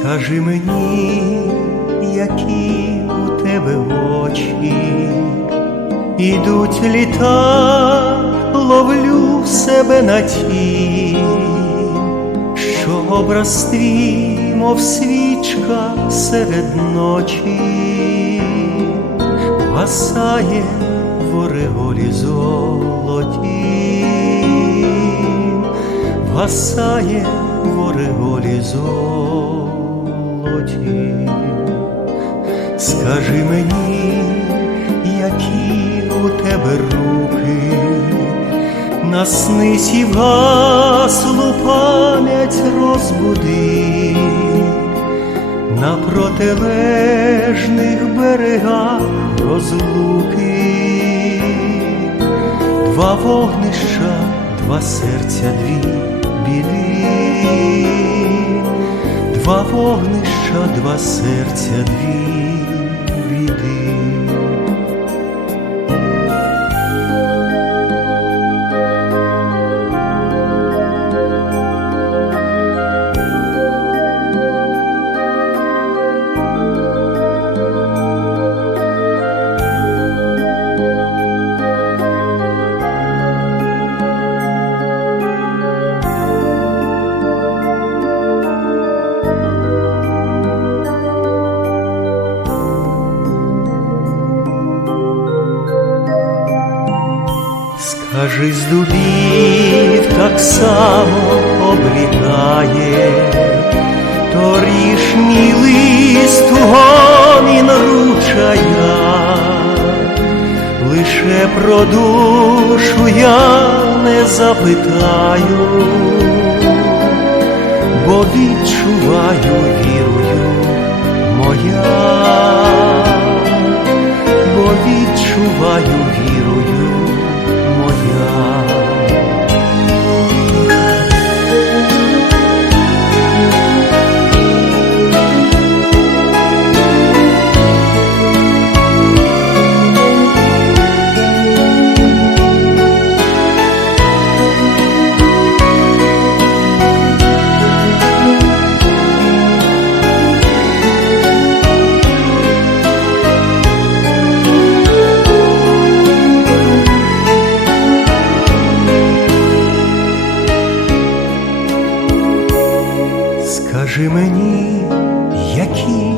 Скажи мені, які у тебе очі, ідуть літа, ловлю себе на ті, що образ твій, мов свічка серед ночі, гасає в ореолі золоті, гасає в ореолі золоті. Скажи мені, які у тебе руки, наснись і вгаслу пам'ять розбуди, на протилежних берегах розлуки, два вогнища, два серця, дві біди, два вогнища, два серця, дві біди. Скажи з дубів так само облітає, торішній лист гомін ручая, лише про душу я не запитаю, бо відчуваю вірою моя, Скажи мені, які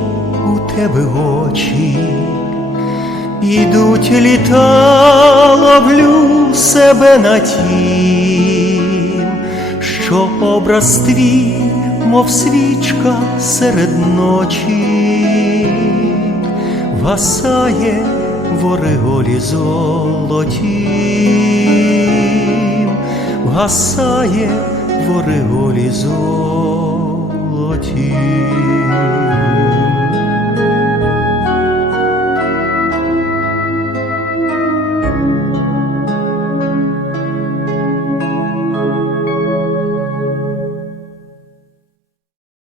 у тебе очі, ідуть літа, ловлю себе на тім, що образ твій, мов свічка серед ночі, вгасає в ореолі золотім, вгасає в ореолі золотім. 过去